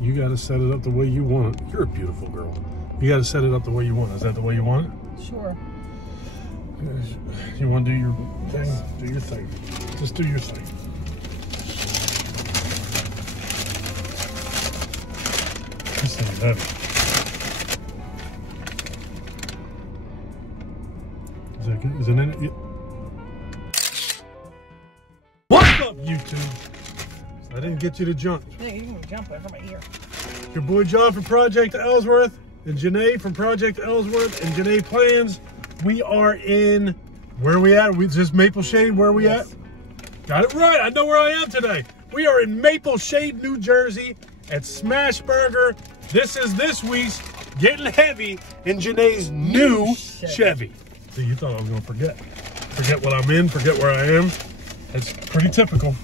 You got to set it up the way you want it. You're a beautiful girl. You got to set it up the way you want it. Is that the way you want it? Sure. You want to do your thing? Do your thing. Just do your thing. This thing is heavy. Is that good? Is it in it? Yeah. What's up, YouTube? I didn't get you to jump. Yeah, you can jump over my ear. Your boy John from Project Ellsworth and Janae from Project Ellsworth and Janae Plans. We are in, where are we at? We just Maple Shade, where are we at? Got it right, I know where I am today. We are in Maple Shade, New Jersey at Smash Burger. This is this week's Getting Heavy in Janae's new Chevy. So you thought I was gonna forget. Forget what I'm in, forget where I am. That's pretty typical.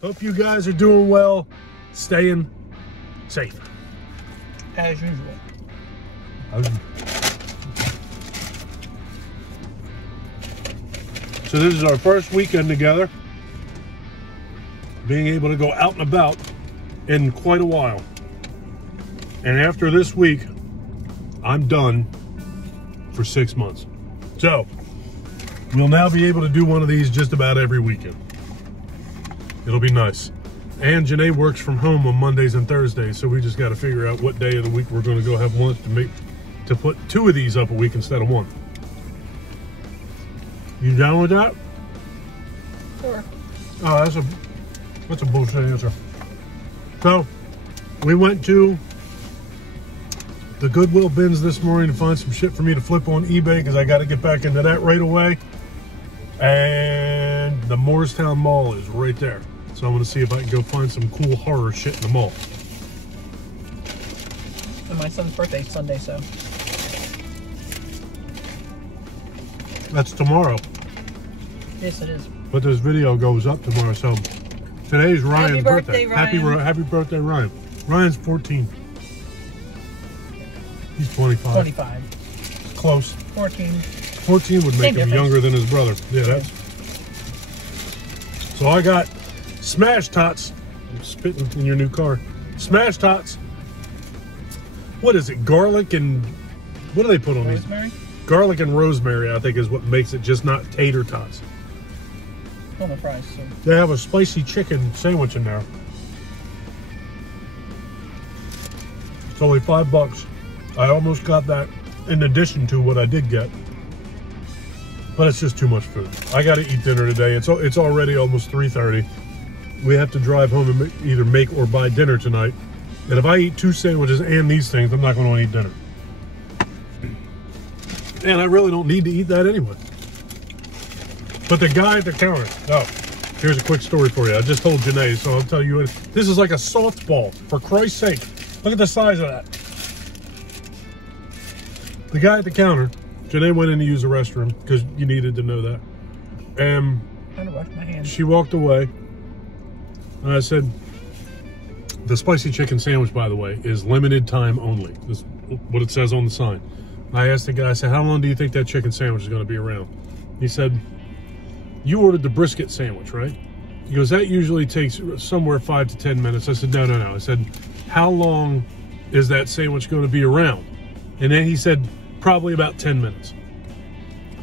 Hope you guys are doing well, staying safe. As usual. So this is our first weekend together, being able to go out and about in quite a while. And after this week, I'm done for 6 months. So we'll now be able to do one of these just about every weekend. It'll be nice. And Janae works from home on Mondays and Thursdays, so we just got to figure out what day of the week we're going to go have lunch to put 2 of these up a week instead of 1. You down with that? Sure. Oh, that's a bullshit answer. So we went to the Goodwill bins this morning to find some shit for me to flip on eBay because I got to get back into that right away. And the Morristown Mall is right there. So I'm going to see if I can go find some cool horror shit in the mall. And my son's birthday's Sunday, so. That's tomorrow. Yes, it is. But this video goes up tomorrow, so today's Ryan's birthday. Ryan. Happy birthday, Ryan. Ryan's 14. He's 25. 25. Close. 14. 14 would make him younger than his brother. Yeah, that's. So I got Smash Tots. I'm spitting in your new car. Smash Tots. What is it? Garlic and what do they put on rosemary? these? Garlic and rosemary, I think, is what makes it just not tater tots. On the fries, so. They have a spicy chicken sandwich in there. It's only $5. I almost got that in addition to what I did get. But it's just too much food. I got to eat dinner today. It's already almost 3:30. We have to drive home and either make or buy dinner tonight. And if I eat 2 sandwiches and these things, I'm not going to eat dinner. And I really don't need to eat that anyway. But the guy at the counter, oh, here's a quick story for you. I just told Janae, so I'll tell you. This is like a softball, for Christ's sake. Look at the size of that. The guy at the counter, Janae went in to use the restroom because you needed to know that. And I'm gonna wash my hands. She walked away. And I said, the spicy chicken sandwich, by the way, is limited time only. This is what it says on the sign. I asked the guy, I said, how long do you think that chicken sandwich is going to be around? He said, you ordered the brisket sandwich, right? He goes, that usually takes somewhere 5 to 10 minutes. I said, no. I said, how long is that sandwich going to be around? And then he said, probably about 10 minutes.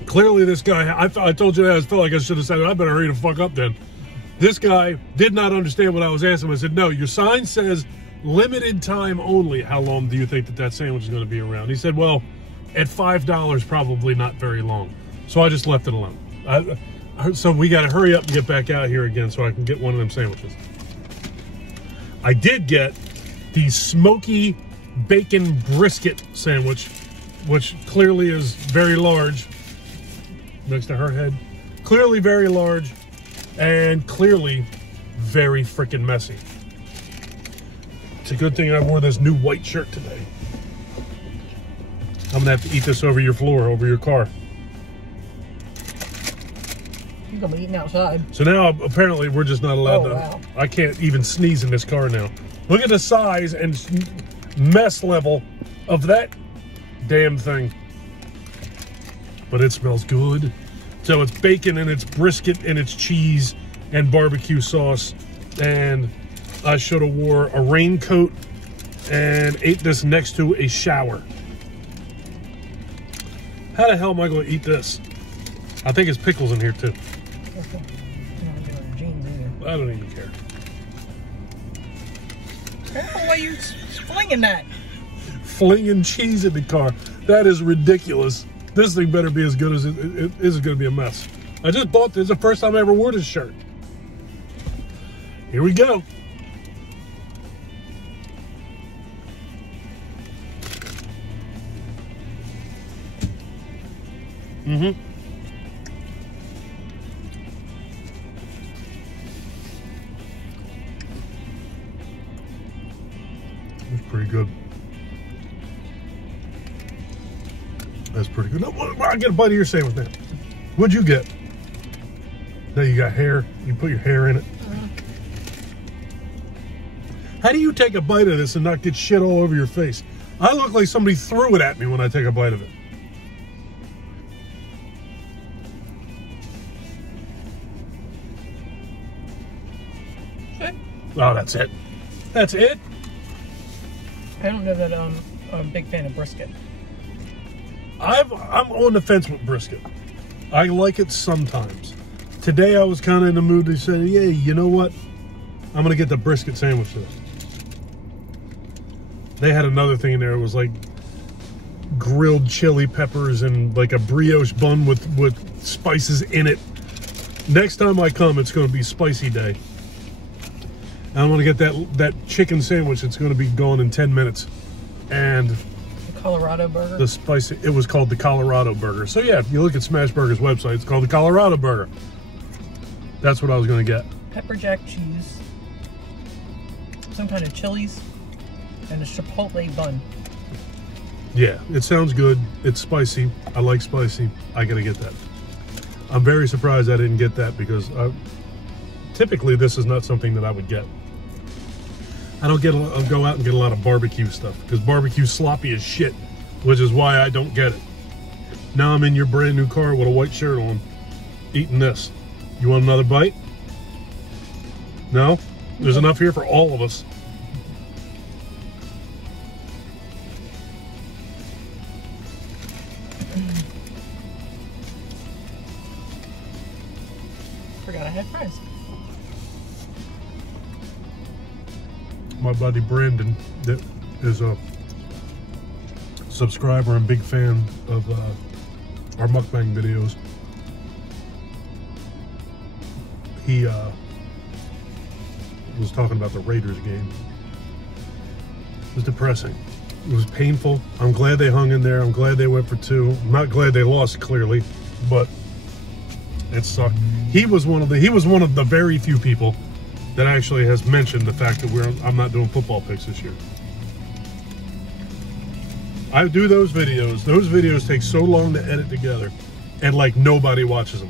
Clearly this guy, I told you that, I felt like I should have said, I better hurry the fuck up then. This guy did not understand what I was asking him. I said, no, your sign says limited time only. How long do you think that sandwich is going to be around? He said, well, at $5, probably not very long. So I just left it alone. So we got to hurry up and get back out here again so I can get one of them sandwiches. I did get the smoky bacon brisket sandwich, which clearly is very large, next to her head. Clearly very large and clearly very freaking messy. It's a good thing I wore this new white shirt today. I'm gonna have to eat this over your floor, over your car. You're gonna be eating outside. So now apparently we're just not allowed to. Wow. I can't even sneeze in this car now. Look at the size and mess level of that damn thing. But it smells good. So it's bacon and it's brisket and it's cheese and barbecue sauce. And I should have wore a raincoat and ate this next to a shower. How the hell am I going to eat this? I think it's pickles in here too. Okay. You're not doing jeans either. I don't even care. Careful why you flinging that. Flinging cheese in the car. That is ridiculous. This thing better be as good as it is going to be a mess. I just bought this. The first time I ever wore this shirt. Here we go. Mm-hmm. It's pretty good. That's pretty good. No, I'll get a bite of your sandwich now. What'd you get? Now you got hair. You put your hair in it. How do you take a bite of this and not get shit all over your face? I look like somebody threw it at me when I take a bite of it. Oh, that's it. That's it? I don't know that I'm a big fan of brisket. I'm on the fence with brisket. I like it sometimes. Today I was kind of in the mood to say, yeah, you know what? I'm going to get the brisket sandwich today. They had another thing in there. It was like grilled chili peppers and like a brioche bun with spices in it. Next time I come, it's going to be spicy day. I want to get that chicken sandwich. It's going to be gone in 10 minutes. And the Colorado burger? The spicy, it was called the Colorado burger. So yeah, if you look at Smash Burger's website, it's called the Colorado burger. That's what I was going to get. Pepper jack cheese, some kind of chilies, and a chipotle bun. Yeah, it sounds good. It's spicy. I like spicy. I got to get that. I'm very surprised I didn't get that because typically this is not something that I would get. I'll go out and get a lot of barbecue stuff because barbecue's sloppy as shit, which is why I don't get it. Now I'm in your brand new car with a white shirt on, eating this. You want another bite? No? There's enough here for all of us. Forgot I had fries. My buddy Brandon, that is a subscriber and big fan of our mukbang videos. He was talking about the Raiders game. It was depressing. It was painful. I'm glad they hung in there. I'm glad they went for 2. I'm not glad they lost, clearly, but it sucked. He was one of the very few people that actually has mentioned the fact that I'm not doing football picks this year. I do those videos. Those videos take so long to edit together, and like nobody watches them.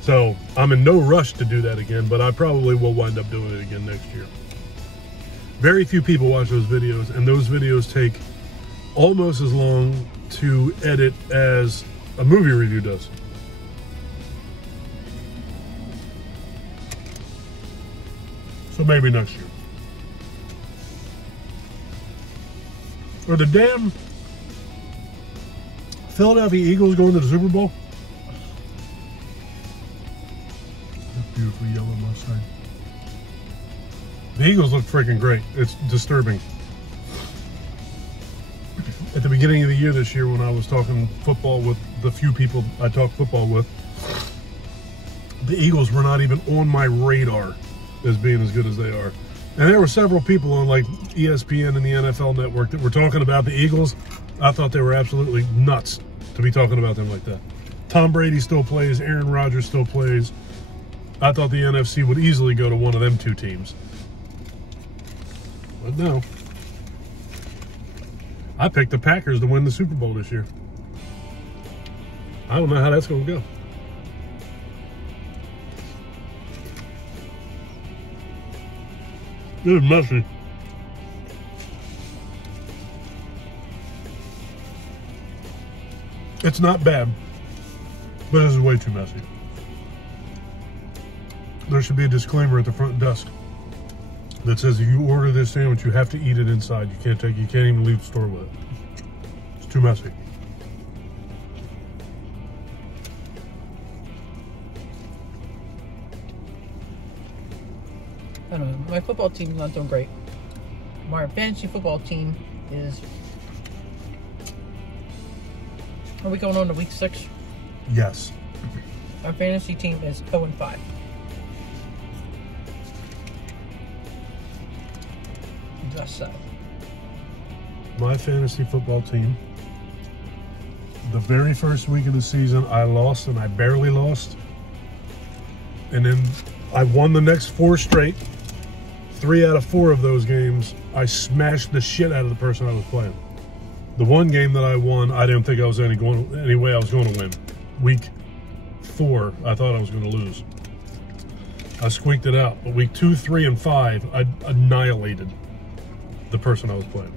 So I'm in no rush to do that again, but I probably will wind up doing it again next year. Very few people watch those videos, and those videos take almost as long to edit as a movie review does. So maybe next year. Are the damn Philadelphia Eagles going to the Super Bowl? That beautiful yellow Mustang. The Eagles look freaking great. It's disturbing. At the beginning of the year this year, when I was talking football with the few people I talk football with, the Eagles were not even on my radar as being as good as they are. And there were several people on like ESPN and the NFL Network that were talking about the Eagles. I thought they were absolutely nuts to be talking about them like that. Tom Brady still plays. Aaron Rodgers still plays. I thought the NFC would easily go to one of them 2 teams. But no. I picked the Packers to win the Super Bowl this year. I don't know how that's going to go. This is messy. It's not bad. But this is way too messy. There should be a disclaimer at the front desk that says if you order this sandwich, you have to eat it inside. You can't even leave the store with it. It's too messy. I don't know. My football team's not doing great. My fantasy football team is... Are we going on to week 6? Yes. Our fantasy team is 0-5. Just so. My fantasy football team, the very first week of the season, I lost, and I barely lost. And then I won the next 4 straight. 3 out of 4 of those games, I smashed the shit out of the person I was playing. The one game that I won, I didn't think I was any way I was going to win. Week 4, I thought I was going to lose. I squeaked it out. But week 2, 3, and 5, I annihilated the person I was playing.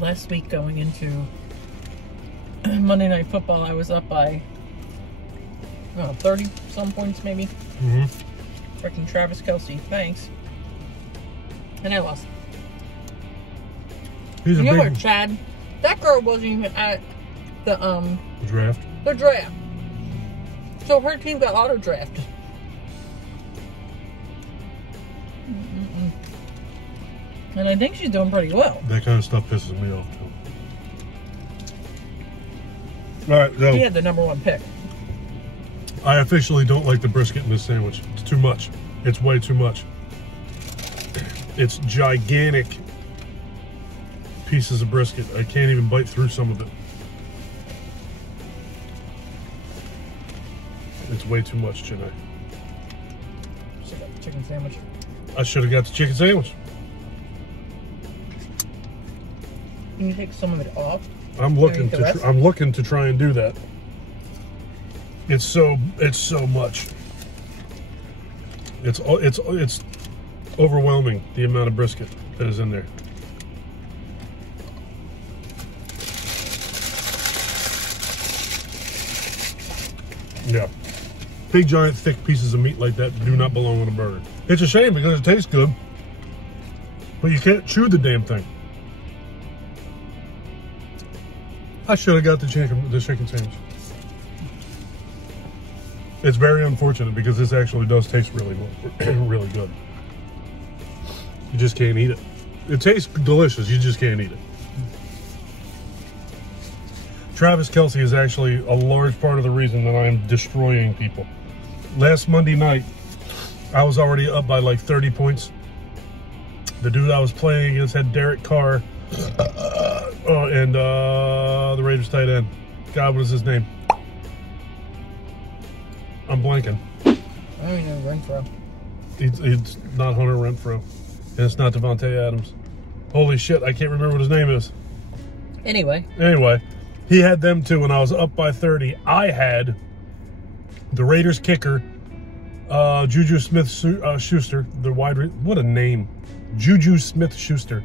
Last week going into Monday Night Football, I was up by 30 some points maybe. Freaking Travis Kelce, thanks. And I lost. He's you know what, Chad? That girl wasn't even at the draft. The draft. So her team got auto drafted. And I think she's doing pretty well. That kind of stuff pisses me off too. All right, so She had the #1 pick. I officially don't like the brisket in this sandwich. It's too much. It's way too much. It's gigantic pieces of brisket. I can't even bite through some of it. It's way too much, Janae. Should have got the chicken sandwich. I should have got the chicken sandwich. Can you take some of it off? I'm looking to try and do that. It's so much. It's overwhelming, the amount of brisket that is in there. Yeah. Big, giant, thick pieces of meat like that do not belong on a burger. It's a shame because it tastes good, but you can't chew the damn thing. I should have got the chicken sandwich. It's very unfortunate because this actually does taste really good. You just can't eat it. It tastes delicious, you just can't eat it. Travis Kelce is actually a large part of the reason that I'm destroying people. Last Monday night, I was already up by like 30 points. The dude I was playing against had Derek Carr and the Raiders tight end. God, what is his name? I'm blanking. I don't even know Renfro. It's not Hunter Renfro. And it's not Devontae Adams. Holy shit, I can't remember what his name is. Anyway, he had them too, and I was up by 30. I had the Raiders kicker, Juju Smith-Schuster, what a name. Juju Smith-Schuster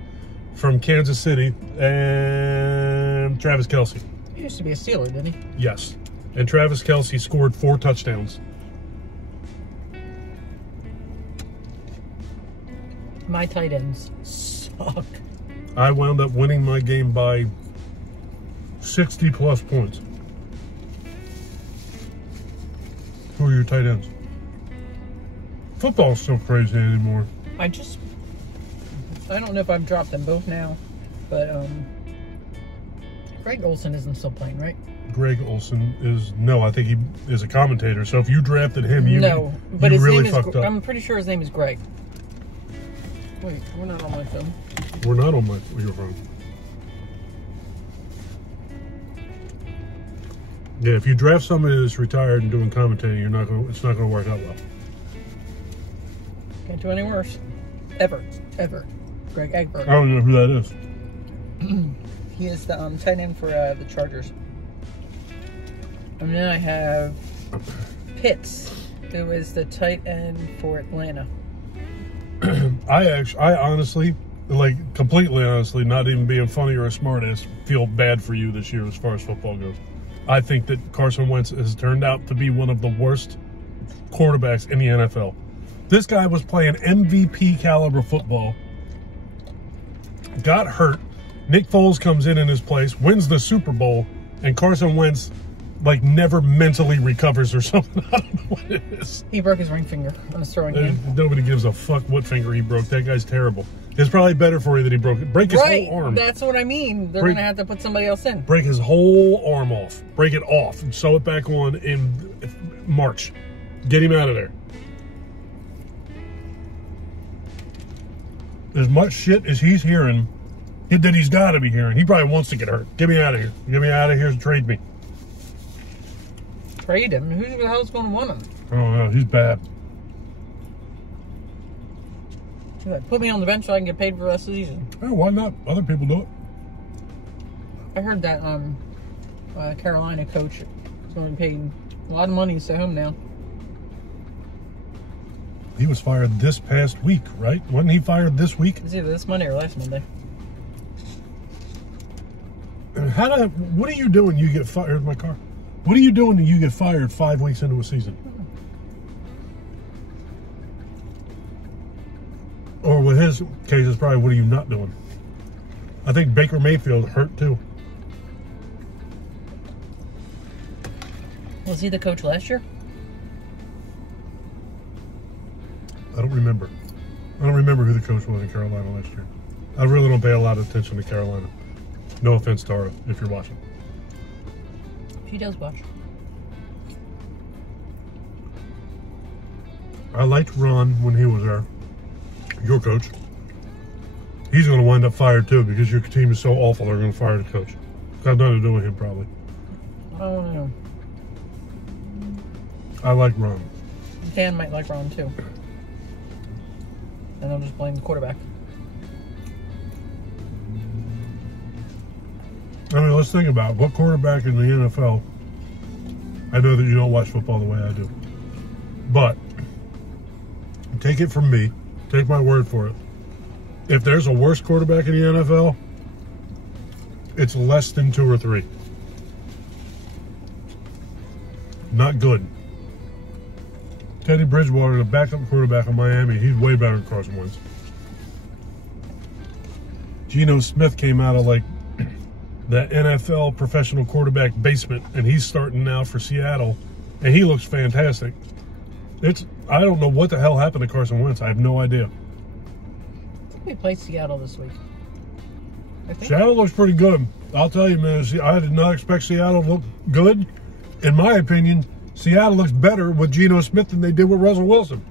from Kansas City, and Travis Kelce. he used to be a Steeler, didn't he? Yes. And Travis Kelce scored 4 touchdowns. My tight ends suck. I wound up winning my game by 60 plus points. Who are your tight ends? Football's so crazy anymore. I don't know if I've dropped them both now, but Greg Olsen isn't still playing, right? Greg Olsen is, no, I think he is a commentator. So if you drafted him, you his really name is, fucked up. I'm pretty sure his name is Greg. Wait, we're not on my phone. We're not on your phone. Yeah, if you draft somebody that's retired and doing commentating, it's not gonna work out well. Can't do any worse. Ever. Greg Egbert. I don't know who that is. He is the tight end for the Chargers. And then I have Pitts, who is the tight end for Atlanta. I honestly, like completely honestly, not even being funny or a smartass, feel bad for you this year as far as football goes. I think that Carson Wentz has turned out to be one of the worst quarterbacks in the NFL. This guy was playing MVP caliber football, got hurt. Nick Foles comes in his place, wins the Super Bowl, and Carson Wentz like never mentally recovers or something. I don't know what it is. He broke his ring finger on his throwing hand. Nobody gives a fuck what finger he broke. That guy's terrible. It's probably better for you that he broke it. Break his whole arm. That's what I mean. They're going to have to put somebody else in. Break his whole arm off. Break it off and sew it back on in March. Get him out of there. As much shit as he's hearing, that he's got to be hearing, he probably wants to get hurt. Get me out of here. Get me out of here and trade me. Trade him? Who the hell's going to want him? Oh, no, he's bad. Put me on the bench so I can get paid for the rest of the season. Oh, why not? Other people do it. I heard that Carolina coach is going to be paid a lot of money to stay home now. He was fired this past week, right? Wasn't he fired this week? It's either this Monday or last Monday. What are you doing? You get fired in my car. What are you doing when you get fired 5 weeks into a season? Or with his case, it's probably what are you not doing? I think Baker Mayfield hurt too. Was he the coach last year? I don't remember. I don't remember who the coach was in Carolina last year. I really don't pay a lot of attention to Carolina. No offense, Tara, if you're watching. She does watch. I liked Ron when he was there. Your coach. He's going to wind up fired too because your team is so awful they're going to fire the coach. Got nothing to do with him probably. I don't know. I like Ron. Dan might like Ron too. And I'll just blame the quarterback. I mean, let's think about it. What quarterback in the NFL, I know that you don't watch football the way I do, but take it from me, take my word for it. If there's a worse quarterback in the NFL, it's less than 2 or 3. Not good. Teddy Bridgewater, the backup quarterback of Miami, he's way better than Carson Wentz. Geno Smith came out of like the NFL professional quarterback basement, and he's starting now for Seattle, and he looks fantastic. I don't know what the hell happened to Carson Wentz. I have no idea. I think we played Seattle this week. Seattle looks pretty good. I'll tell you, man, I did not expect Seattle to look good. In my opinion, Seattle looks better with Geno Smith than they did with Russell Wilson.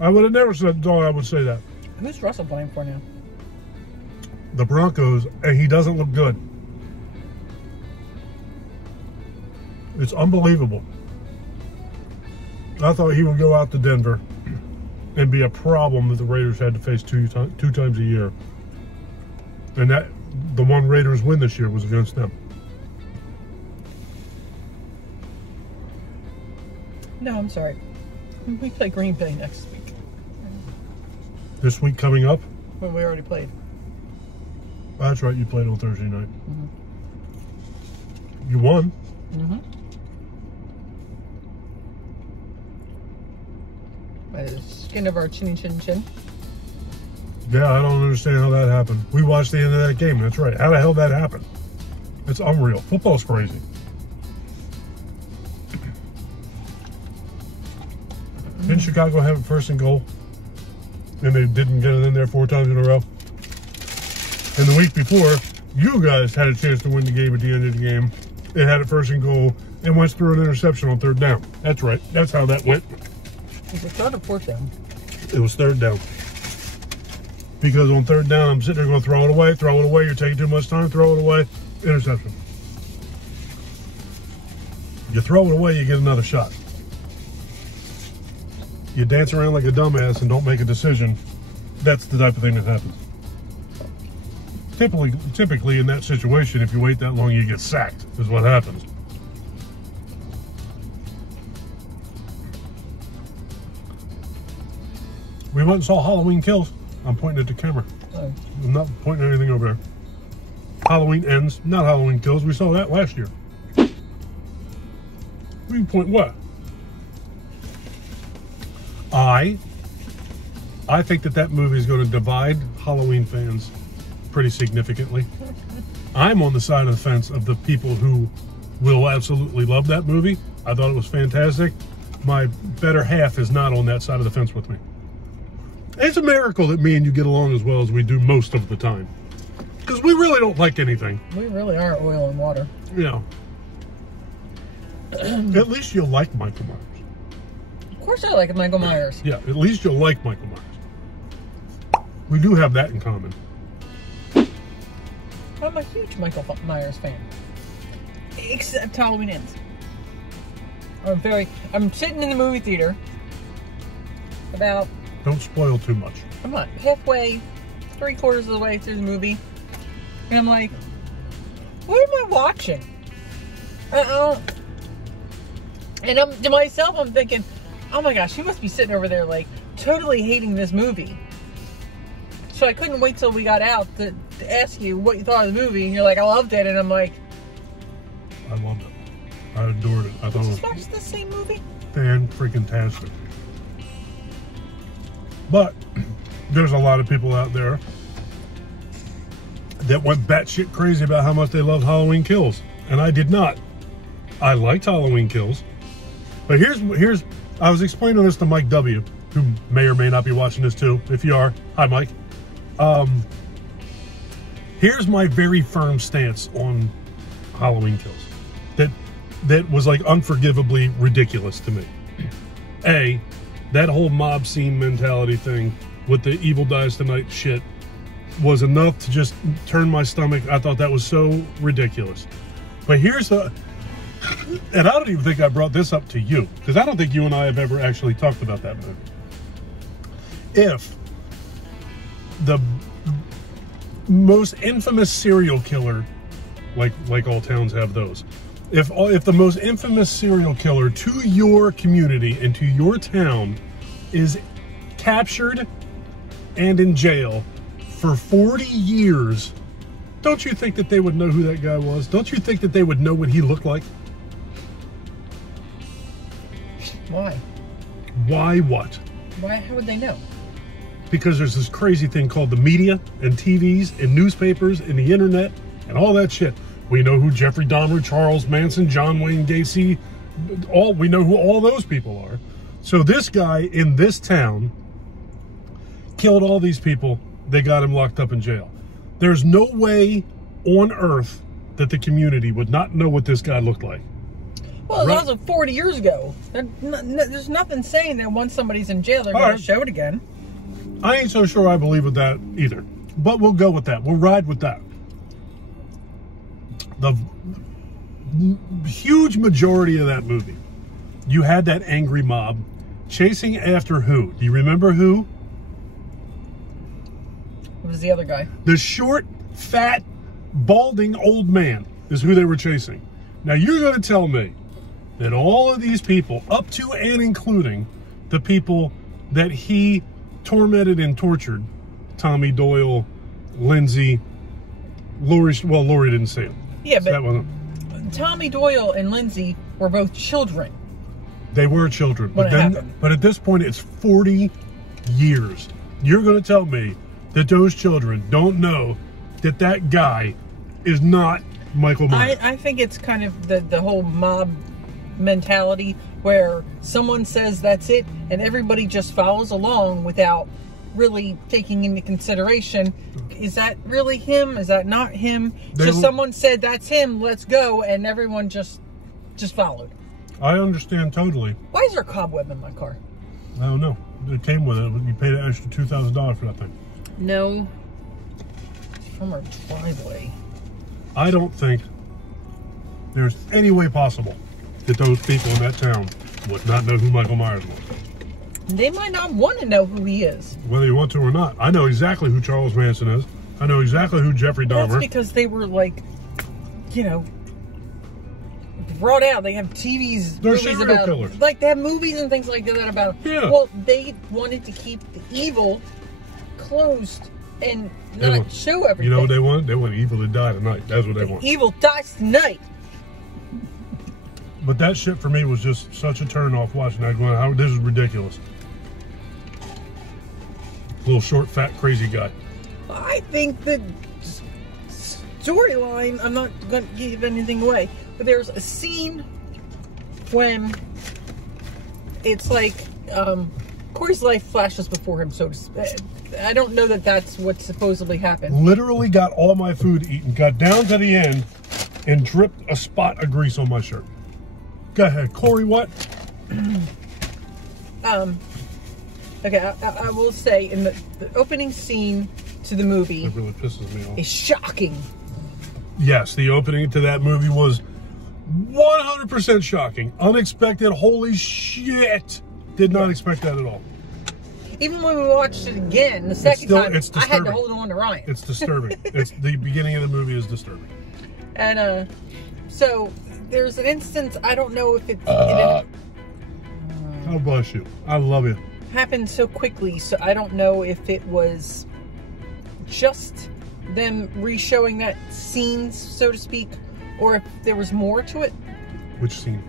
I would have never thought I would say that. Who's Russell playing for now? The Broncos, and he doesn't look good. It's unbelievable. I thought he would go out to Denver and be a problem that the Raiders had to face two times a year. And that the one Raiders win this year was against them. No, I'm sorry. We play Green Bay next week. This week coming up? When we already played. That's right, you played on Thursday night. Mm-hmm. You won. Mm-hmm. By the skin of our chinny chin chin. Yeah, I don't understand how that happened. We watched the end of that game. That's right. How the hell that happened? It's unreal. Football's crazy. Didn't Chicago have it first and goal? And they didn't get it in there 4 times in a row? And the week before, you guys had a chance to win the game at the end of the game. It had it first and goal and went through an interception on 3rd down. That's right. That's how that went. Was it 3rd or 4th down? It was 3rd down. Because on 3rd down, I'm sitting there going, throw it away, you're taking too much time, throw it away, interception. You throw it away, you get another shot. You dance around like a dumbass and don't make a decision, that's the type of thing that happens. Typically in that situation, if you wait that long, you get sacked, is what happens. We went and saw Halloween Kills. I'm pointing at the camera. Oh. I'm not pointing at anything over there. Halloween Ends, not Halloween Kills. We saw that last year. What? I think that movie is going to divide Halloween fans pretty significantly. I'm on the side of the fence of the people who will absolutely love that movie. I thought it was fantastic. My better half is not on that side of the fence with me. It's a miracle that me and you get along as well as we do most of the time. Because we really don't like anything. We really are oil and water. Yeah. At least you'll like Michael Myers. Of course I like Michael Myers. Yeah, at least you'll like Michael Myers. We do have that in common. I'm a huge Michael Myers fan. Except Halloween Ends. I'm sitting in the movie theater about... Don't spoil too much. I'm not halfway, 3/4 of the way through the movie. And I'm like, what am I watching? And to myself, I'm thinking, oh my gosh, you must be sitting over there like totally hating this movie. So I couldn't wait till we got out to ask you what you thought of the movie. And you're like, I loved it. And I'm like, I loved it. I adored it. I thought it was watched the same movie? fan-freaking-tastic. But there's a lot of people out there that went batshit crazy about how much they loved Halloween Kills. And I did not. I liked Halloween Kills. But here's I was explaining this to Mike W., who may or may not be watching this too. If you are, hi Mike. Here's my very firm stance on Halloween Kills. That was like unforgivably ridiculous to me. A, that whole mob scene mentality thing with the evil dies tonight shit was enough to just turn my stomach. I thought that was so ridiculous. But here's the, and I don't even think I brought this up to you, because I don't think you and I have ever actually talked about that movie. If the most infamous serial killer, like all towns have those, if the most infamous serial killer to your community and to your town is captured and in jail for 40 years, don't you think that they would know who that guy was? Don't you think that they would know what he looked like? Why? Why what? Why? How would they know? Because there's this crazy thing called the media and TVs and newspapers and the internet and all that shit. We know who Jeffrey Dahmer, Charles Manson, John Wayne Gacy, we know who all those people are. So this guy in this town killed all these people. They got him locked up in jail. There's no way on earth that the community would not know what this guy looked like. Well, that was 40 years ago. There's nothing saying that once somebody's in jail, they're going to show it again. I ain't so sure I believe with that either. But we'll go with that. We'll ride with that. The huge majority of that movie, you had that angry mob chasing after who? Do you remember who? What was the other guy? The short, fat, balding old man is who they were chasing. Now you're going to tell me that all of these people, up to and including the people that he tormented and tortured, Tommy Doyle, Lindsay, Lori, well, Lori didn't say it. Yeah, but so Tommy Doyle and Lindsay were both children. They were children. But at this point, it's 40 years. You're going to tell me that those children don't know that that guy is not Michael Myers. I think it's kind of the whole mob mentality where someone says that's it and everybody just follows along without really taking into consideration, is that really him? Is that not him? Just someone said that's him, let's go, and everyone just followed. I understand totally. Why is there a cobweb in my car? I don't know. It came with it. You paid an extra $2,000 for that thing. No. It's from our driveway. I don't think there's any way possible that those people in that town would not know who Michael Myers was. They might not want to know who he is. Whether you want to or not. I know exactly who Charles Manson is. I know exactly who Jeffrey Dahmer. That's because they were like, you know, brought out. They have TVs. They're movies serial about, killers. Like, they have movies and things like that about. Yeah. Well, they wanted to keep the evil closed and not show everything. You know what they want? They want evil to die tonight. That's what they want. Evil dies tonight. But that shit for me was just such a turn off watching that. Going, how this is ridiculous. Little short, fat, crazy guy. I think the storyline, I'm not going to give anything away, but there's a scene when it's like Corey's life flashes before him, so to speak. I don't know that that's what supposedly happened. Literally got all my food eaten, got down to the end, and dripped a spot of grease on my shirt. Go ahead, Corey, what? Okay, I will say, in the opening scene to the movie, It really pisses me off. is shocking. Yes, the opening to that movie was 100% shocking. Unexpected, holy shit. Did not expect that at all. Even when we watched it again, the second time, it's I had to disturbing. hold on to Ryan. It's disturbing. It's the beginning of the movie is disturbing. And so there's an instance, I don't know if it Oh, bless you. I love you. happened so quickly, so I don't know if it was just them re-showing that scene, so to speak, or if there was more to it. Which scene?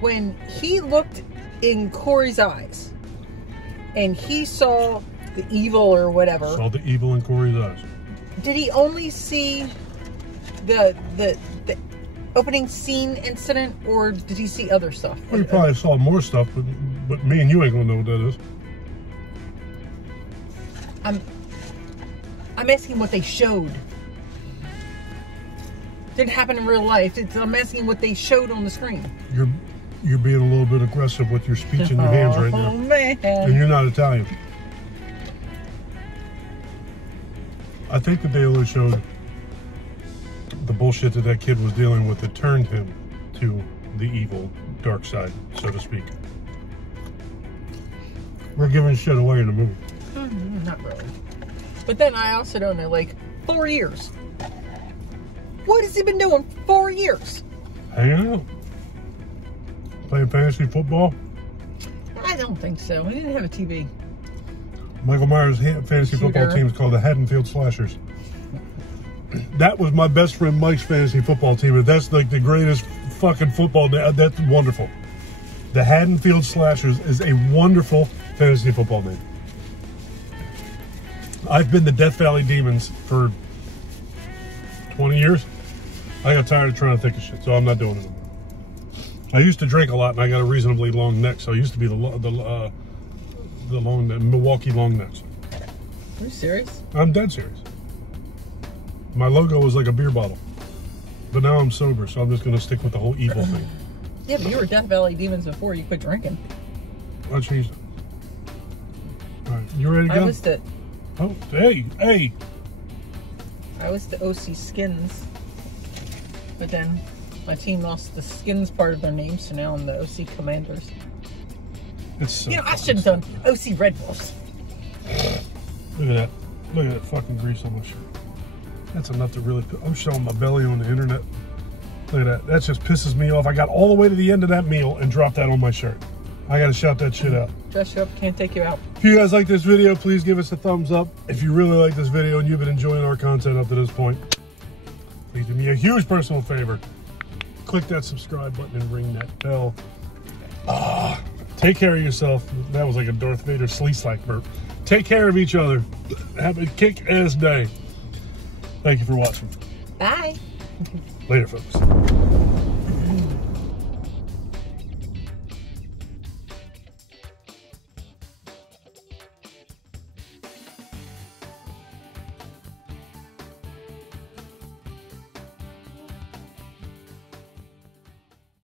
When he looked in Corey's eyes and he saw the evil or whatever, Saw the evil in Corey's eyes. did he only see the opening scene incident, or did he see other stuff? Well, he probably saw more stuff, but me and you ain't gonna know what that is. I'm asking what they showed. Didn't happen in real life. I'm asking what they showed on the screen. You're being a little bit aggressive with your speech in your hands right now. Oh man! And you're not Italian. I think that they only showed the bullshit that kid was dealing with that turned him to the evil dark side, so to speak. We're giving shit away in the movie. Not really. But then I also don't know, like, 4 years. What has he been doing for 4 years? Hanging out. Playing fantasy football. I don't think so. He didn't have a TV. Michael Myers' fantasy football team is called the Haddonfield Slashers. That was my best friend Mike's fantasy football team. That's like the greatest fucking football. That's wonderful. The Haddonfield Slashers is a wonderful fantasy football name. I've been the Death Valley Demons for 20 years. I got tired of trying to think of shit, so I'm not doing it anymore. I used to drink a lot, and I got a reasonably long neck, so I used to be the Milwaukee long necks. Are you serious? I'm dead serious. My logo was like a beer bottle, but now I'm sober, so I'm just gonna stick with the whole evil thing. Yeah, but you were Death Valley Demons before you quit drinking. I changed it. All right, you ready to go? I was the OC Skins, but then my team lost the Skins part of their name, so now I'm the OC Commanders. It's so I should have done OC Red Wolves. Look at that. Look at that fucking grease on my shirt. That's enough to really... I'm showing my belly on the internet. Look at that. That just pisses me off. I got all the way to the end of that meal and dropped that on my shirt. I gotta shout that shit out. Dress you up, can't take you out. If you guys like this video, please give us a thumbs up. If you really like this video and you've been enjoying our content up to this point, please do me a huge personal favor. Click that subscribe button and ring that bell. Take care of yourself. That was like a Darth Vader sleaze-like burp. Take care of each other. Have a kick-ass day. Thank you for watching. Bye. Later, folks.